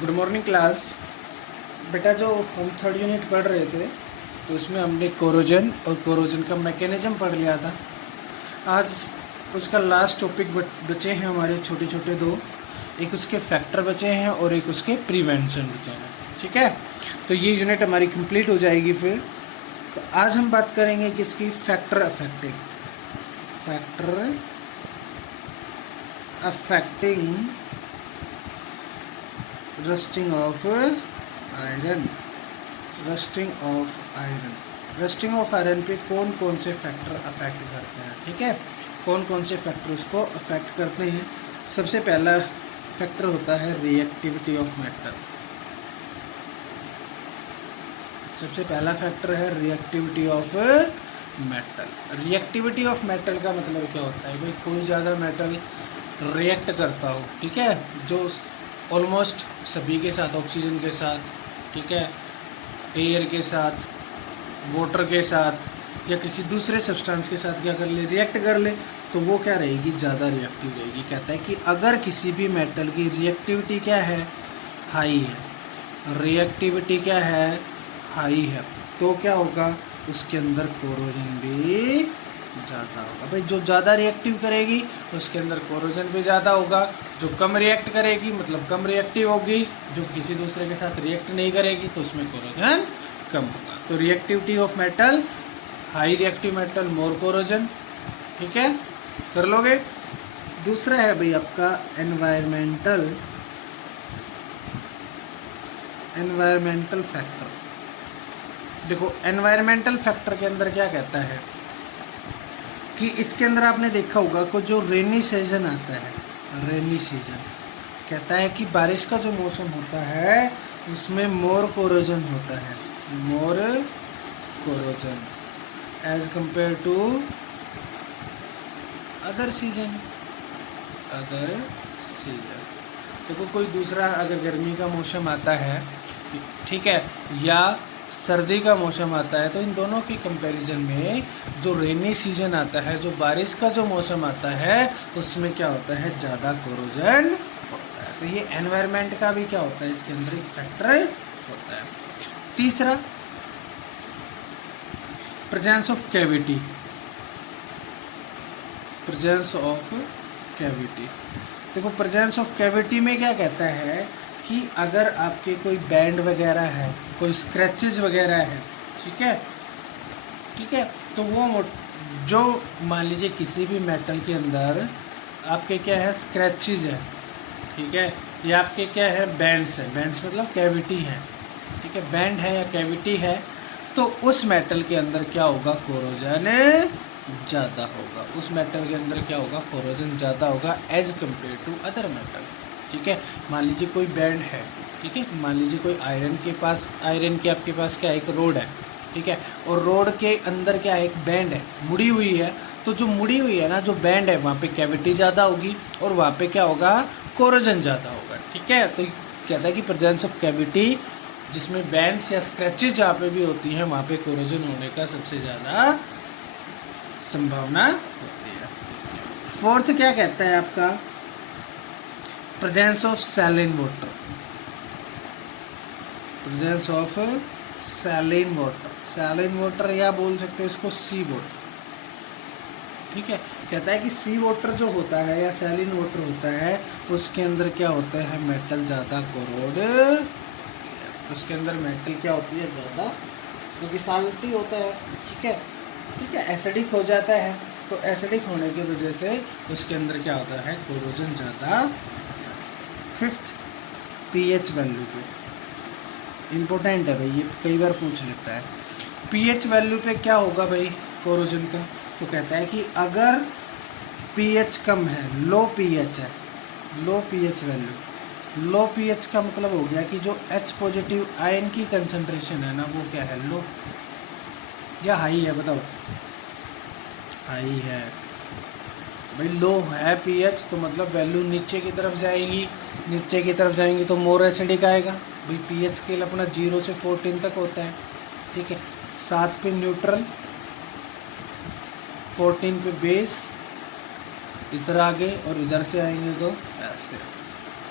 Good morning class. बेटा जो हम थर्ड यूनिट पढ़ रहे थे तो उसमें हमने कोरोजन और कोरोजन का मैकेनिज्म पढ़ लिया था। आज उसका लास्ट टॉपिक बचे हैं हमारे छोटे छोटे दो, एक उसके फैक्टर बचे हैं और एक उसके प्रिवेंशन बचे हैं। ठीक है, तो ये यूनिट हमारी कंप्लीट हो जाएगी। फिर तो आज हम बात करेंगे किसकी, factor affecting rusting of iron पे कौन कौन से फैक्टर अफेक्ट करते हैं। ठीक है, कौन कौन से फैक्टर उसको अफेक्ट करते हैं। सबसे पहला फैक्टर होता है रिएक्टिविटी ऑफ मेटल। सबसे पहला फैक्टर है reactivity of metal. Reactivity of metal का मतलब क्या होता है भाई, कोई ज़्यादा मेटल रिएक्ट करता हो, ठीक है, जो ऑलमोस्ट सभी के साथ, ऑक्सीजन के साथ, ठीक है, एयर के साथ, वाटर के साथ या किसी दूसरे सब्सटेंस के साथ क्या कर ले, रिएक्ट कर ले, तो वो क्या रहेगी, ज़्यादा रिएक्टिव रहेगी। कहता है कि अगर किसी भी मेटल की रिएक्टिविटी क्या है, हाई है, रिएक्टिविटी क्या है, हाई है, तो क्या होगा, उसके अंदर कोरोजन भी ज़्यादा होगा। भाई जो ज़्यादा रिएक्टिव करेगी उसके अंदर कोरोजन भी ज़्यादा होगा, जो कम रिएक्ट करेगी मतलब कम रिएक्टिव होगी, जो किसी दूसरे के साथ रिएक्ट नहीं करेगी तो उसमें कोरोजन कम होगा। तो reactivity of metal, high reactive metal more corrosion. ठीक है, कर लोगे। दूसरा है भाई आपका एनवायरमेंटल फैक्टर। देखो एनवायरमेंटल फैक्टर के अंदर क्या कहता है कि इसके अंदर आपने देखा होगा कि जो रेनी सीजन आता है, रेनी सीजन कहता है कि बारिश का जो मौसम होता है उसमें मोर कोरोजन होता है, more corrosion as compared to other season. देखो कोई दूसरा अगर गर्मी का मौसम आता है, ठीक है, या सर्दी का मौसम आता है, तो इन दोनों के कंपैरिजन में जो रेनी सीजन आता है, जो बारिश का जो मौसम आता है, उसमें क्या होता है, ज़्यादा कोरोजन होता है। तो ये एनवायरनमेंट का भी क्या होता है, इसके अंदर एक फैक्टर होता है। तीसरा प्रेजेंस ऑफ कैविटी। देखो प्रेजेंस ऑफ कैविटी में क्या कहता है कि अगर आपके कोई बैंड वगैरह है, कोई स्क्रैचेस वगैरह है, ठीक है, तो वो जो मान लीजिए किसी भी मेटल के अंदर आपके क्या है, स्क्रैचेस है, ठीक है, या आपके क्या है, बैंड्स है, बैंड्स मतलब कैविटी है, ठीक है, बैंड है या कैविटी है, तो उस मेटल के अंदर क्या होगा, कोरोजन ज़्यादा होगा। उस मेटल के अंदर क्या होगा, कोरोजन ज़्यादा होगा as compare to other metal. ठीक है, मान लीजिए कोई बैंड है, ठीक है, मान लीजिए कोई आयरन के आपके पास क्या है, एक रोड है, ठीक है, और रोड के अंदर क्या है, एक बैंड है, मुड़ी हुई है, तो जो मुड़ी हुई है ना, जो बैंड है, वहाँ पे कैविटी ज़्यादा होगी और वहाँ पे क्या होगा, कोरोजन ज़्यादा होगा। ठीक है, तो कहता है कि प्रेजेंस ऑफ कैविटी, जिसमें बैंड्स या स्क्रैचेज जहाँ पे भी होती हैं वहाँ पे कोरोजन होने का सबसे ज़्यादा संभावना होती है। फोर्थ क्या कहता है आपका, प्रेजेंस ऑफ सैलिन वाटर। सैलिन वाटर या बोल सकते हैं इसको सी वाटर। ठीक है, कहता है कि सी वाटर जो होता है या सैलिन वाटर होता है, उसके अंदर क्या होता है, मेटल ज़्यादा कोरोड, उसके अंदर मेटल क्या होती है, ज़्यादा, क्योंकि साल्टी होता है, ठीक है, एसिडिक हो जाता है, तो एसिडिक होने की वजह से उसके अंदर क्या होता है, कोरोजन ज़्यादा। फिफ्थ पीएच वैल्यू पे, इम्पोर्टेंट है भाई, ये कई बार पूछ लेता है, पीएच वैल्यू पे क्या होगा भाई कोरोजन का, तो कहता है कि अगर पीएच कम है, लो पीएच है, लो पीएच वैल्यू, लो पीएच का मतलब हो गया कि जो H पॉजिटिव आयन की कंसंट्रेशन है ना, वो क्या है, लो या हाई है, बताओ, हाई है भाई, लो है पीएच, तो मतलब वैल्यू नीचे की तरफ जाएगी, नीचे की तरफ जाएंगी तो मोर एसिडिक आएगा भाई। पीएच स्केल अपना 0 से 14 तक होता है, ठीक है, 7 पे न्यूट्रल, 14 पे बेस, इधर आगे और इधर से आएंगे तो ऐसे,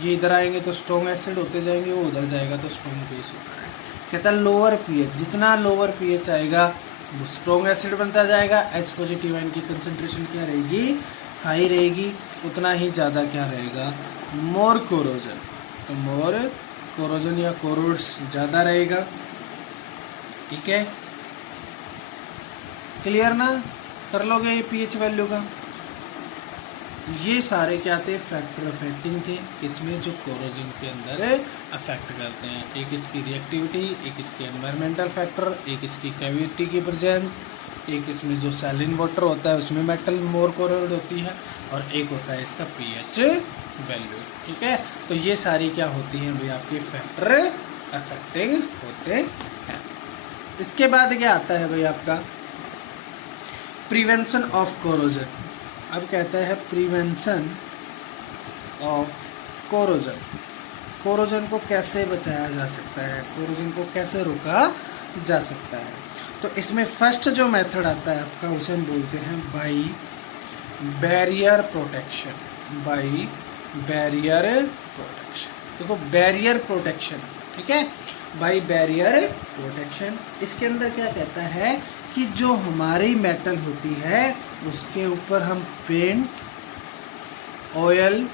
ये इधर आएंगे तो स्ट्रॉन्ग एसिड होते जाएंगे, वो उधर जाएगा तो स्ट्रॉन्ग बेस होता है। कहता है लोअर पीएच, जितना लोअर पीएच आएगा वो स्ट्रॉन्ग एसिड बनता जाएगा, H पॉजिटिव आयन की कंसंट्रेशन क्या रहेगी, हाई रहेगी, उतना ही ज़्यादा क्या रहेगा, मोर कोरोजन। तो मोर कोरोजन या कोरोड्स ज़्यादा रहेगा। ठीक है, क्लियर ना, कर लोगे ये पीएच वैल्यू का। ये सारे क्या थे, फैक्टर अफेक्टिंग थे, इसमें जो कोरोजन के अंदर अफेक्ट करते हैं। एक इसकी रिएक्टिविटी, एक इसकी एनवायरमेंटल फैक्टर, एक इसकी कैविटी की प्रेजेंस, एक इसमें जो सैलिन वाटर होता है उसमें मेटल मोर कोरोड होती है, और एक होता है इसका पीएच वैल्यू। ठीक है, तो ये सारी क्या होती हैं भाई आपके फैक्टर अफेक्टिंग होते हैं। इसके बाद क्या आता है भाई आपका प्रिवेंशन ऑफ कोरोजन। अब कहता है प्रिवेंशन ऑफ कोरोजन, कोरोजन को कैसे बचाया जा सकता है, कोरोजन को कैसे रोका जा सकता है। तो इसमें फर्स्ट जो मेथड आता है आपका उसे हम बोलते हैं by barrier protection. By barrier protection, देखो बैरियर प्रोटेक्शन, ठीक है, बाई बैरियर प्रोटेक्शन। इसके अंदर क्या कहता है कि जो हमारी मेटल होती है उसके ऊपर हम पेंट, ऑयल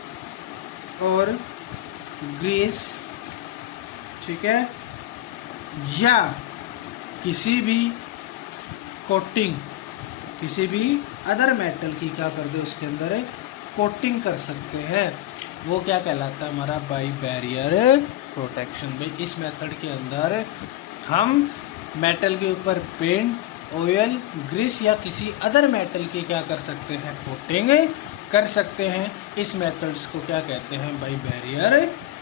और ग्रीस, ठीक है, या किसी भी कोटिंग, किसी भी अदर मेटल की क्या कर दे उसके अंदर कोटिंग कर सकते हैं। वो क्या कहलाता है हमारा बाई बैरियर प्रोटेक्शन। भाई इस मेथड के अंदर हम मेटल के ऊपर पेंट, ऑयल, ग्रीस या किसी अदर मेटल की क्या कर सकते हैं, कोटिंग कर सकते हैं। इस मेथड्स को क्या कहते हैं, बाई बैरियर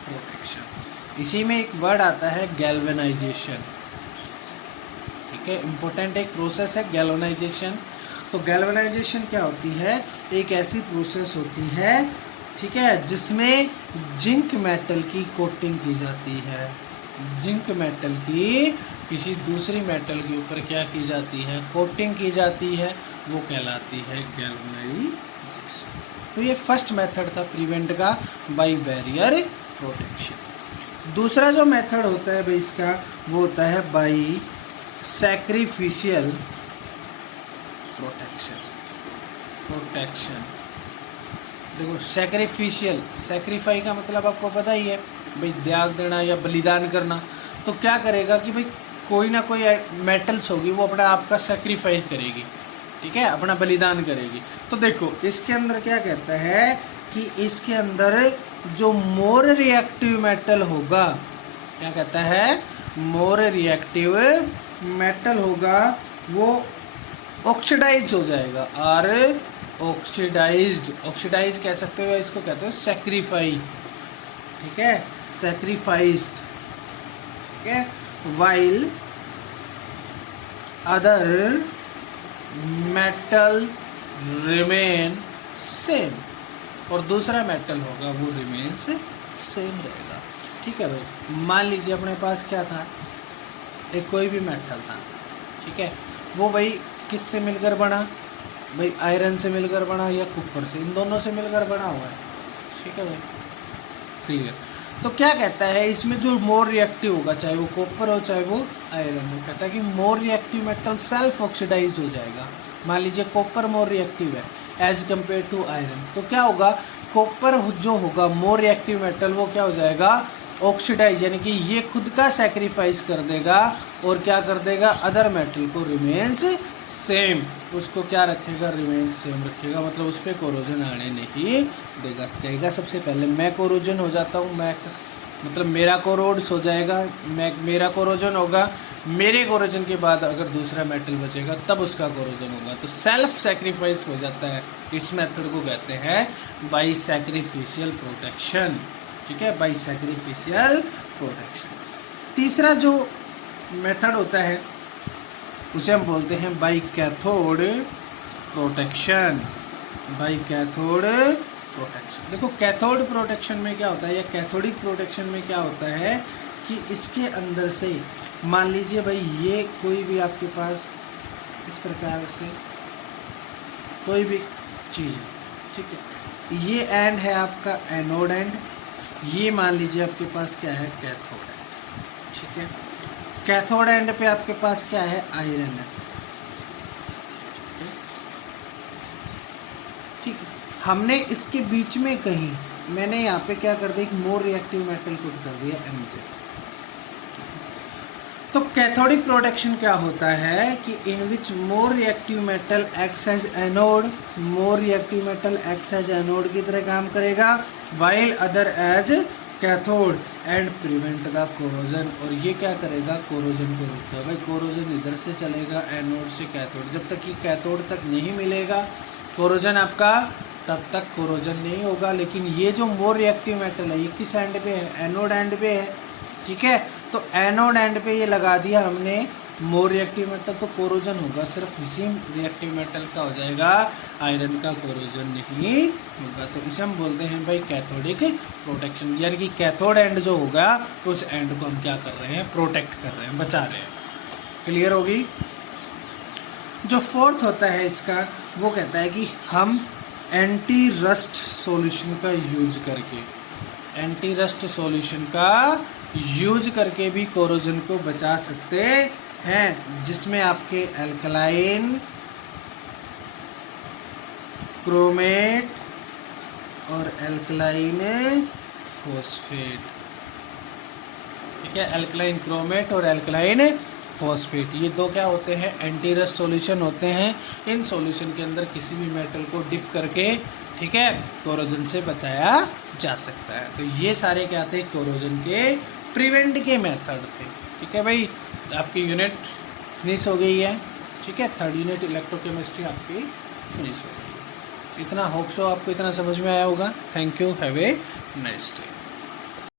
प्रोटेक्शन। इसी में एक वर्ड आता है गैल्वेनाइजेशन। ठीक है, इम्पोर्टेंट एक प्रोसेस है गैल्वेनाइजेशन। तो गैल्वेनाइजेशन क्या होती है, एक ऐसी प्रोसेस होती है, ठीक है, जिसमें जिंक मेटल की कोटिंग की जाती है। जिंक मेटल की किसी दूसरी मेटल के ऊपर क्या की जाती है, कोटिंग की जाती है, वो कहलाती है गैल्वेनाइजेशन। तो ये फर्स्ट मेथड था प्रिवेंट का, बाई बैरियर प्रोटेक्शन। दूसरा जो मेथड होता है भाई इसका, वो होता है बाई सैक्रिफिशियल प्रोटेक्शन। देखो सैक्रिफिशियल, सैक्रिफाई का मतलब आपको पता ही है भाई, त्याग देना या बलिदान करना। तो क्या करेगा कि भाई कोई ना कोई मेटल्स होगी वो अपना आपका सैक्रिफाइस करेगी, ठीक है, अपना बलिदान करेगी। तो देखो इसके अंदर क्या कहता है कि इसके अंदर जो मोर रिएक्टिव मेटल होगा, क्या कहता है, मोर रिएक्टिव मेटल होगा, वो ऑक्सीडाइज हो जाएगा। और ऑक्सीडाइज्ड, ऑक्सीडाइज कह सकते हो, इसको कहते हैं सैक्रिफाई, ठीक है, सैक्रिफाइज्ड, ठीक है, while other metal remain same. और दूसरा मेटल होगा वो रिमेन्स सेम रहेगा। ठीक है भाई, मान लीजिए अपने पास क्या था, एक कोई भी मेटल था, ठीक है, वो भाई किससे मिलकर बना, भाई आयरन से मिलकर बना या कॉपर से, इन दोनों से मिलकर बना हुआ है। ठीक है भाई, क्लियर। तो क्या कहता है इसमें जो मोर रिएक्टिव होगा, चाहे वो कॉपर हो चाहे वो आयरन हो, कहता है कि more reactive metal self oxidise हो जाएगा। मान लीजिए कॉपर मोर रिएक्टिव है एज कम्पेयर टू आयरन, तो क्या होगा, कॉपर जो होगा मोर रिएक्टिव मेटल, वो क्या हो जाएगा, ऑक्सीडाइज, यानी कि ये खुद का सैक्रिफाइस कर देगा और क्या कर देगा, अदर मेटल को रिमेन्स सेम, उसको क्या रखेगा, रिमेन्स सेम रखेगा, मतलब उस पर कोरोजन आने नहीं देगा। कहेगा सबसे पहले मैं कोरोजन हो जाता हूँ, मैं मतलब मेरा कोरोड्स हो जाएगा, मेरा कोरोजन होगा, मेरे कोरोजन के बाद अगर दूसरा मेटल बचेगा तब उसका कोरोजन होगा। तो सेल्फ सैक्रिफाइस हो जाता है। इस मेथड को कहते हैं बाई सैक्रिफिशियल प्रोटेक्शन। ठीक है, बाई सैक्रिफिशियल प्रोटेक्शन। तीसरा जो मेथड होता है उसे हम बोलते हैं by cathode protection. By cathode protection, देखो कैथोड प्रोटेक्शन में क्या होता है या कैथोडिक प्रोटेक्शन में क्या होता है कि इसके अंदर से मान लीजिए भाई ये कोई भी आपके पास इस प्रकार से कोई भी चीज़ है, ठीक है, ये एंड है आपका एनोड एंड, ये मान लीजिए आपके पास क्या है, कैथोड है, ठीक है। कैथोड एंड पे आपके पास क्या है, आयरन है, ठीक है। हमने इसके बीच में कहीं मैंने यहाँ पे क्या कर दिया, एक मोर रिएक्टिव मेटल पुट कर दिया Mz। तो कैथोडिक प्रोटेक्शन क्या होता है कि in which more reactive metal acts as anode, more reactive metal acts as anode की तरह काम करेगा, while other as cathode and prevent the corrosion. और ये क्या करेगा, कोरोजन को रोकता है। भाई कोरोजन इधर से चलेगा एनोड से कैथोड, जब तक ये कैथोड तक नहीं मिलेगा कोरोजन आपका, तब तक कोरोजन नहीं होगा। लेकिन ये जो मोर रिएक्टिव मेटल है ये किस एंड पे है, एनोड एंड पे है, ठीक है। तो एनोड एंड पे ये लगा दिया हमने मोर रिएक्टिव मेटल, तो कोरोजन होगा सिर्फ इसी रिएक्टिव मेटल का हो जाएगा, आयरन का कोरोजन नहीं होगा। तो इसे हम बोलते हैं भाई कैथोडिक प्रोटेक्शन, यानी कि कैथोड एंड जो होगा उस एंड को हम क्या कर रहे हैं, प्रोटेक्ट कर रहे हैं, बचा रहे हैं। क्लियर होगी। जो फोर्थ होता है इसका, वो कहता है कि हम एंटी रस्ट सॉल्यूशन का यूज करके, एंटी रस्ट सॉल्यूशन का यूज करके भी कोरोजन को बचा सकते हैं, जिसमें आपके एल्कलाइन, क्रोमेट और एल्कलाइन फॉस्फेट, ठीक है। एल्कलाइन क्रोमेट और एल्कलाइन फॉस्फेट, ये दो क्या होते हैं, एंटी रस्ट सॉल्यूशन होते हैं। इन सॉल्यूशन के अंदर किसी भी मेटल को डिप करके, ठीक है, कोरोजन से बचाया जा सकता है। तो ये सारे क्या थे, कोरोजन के प्रिवेंट के मेथड थे, ठीक है भाई। आपकी यूनिट फिनिश हो गई है, ठीक है। थर्ड यूनिट इलेक्ट्रोकेमिस्ट्री आपकी फिनिश हो गई। इतना होप सो आपको इतना समझ में आया होगा। Thank you, have a nice day.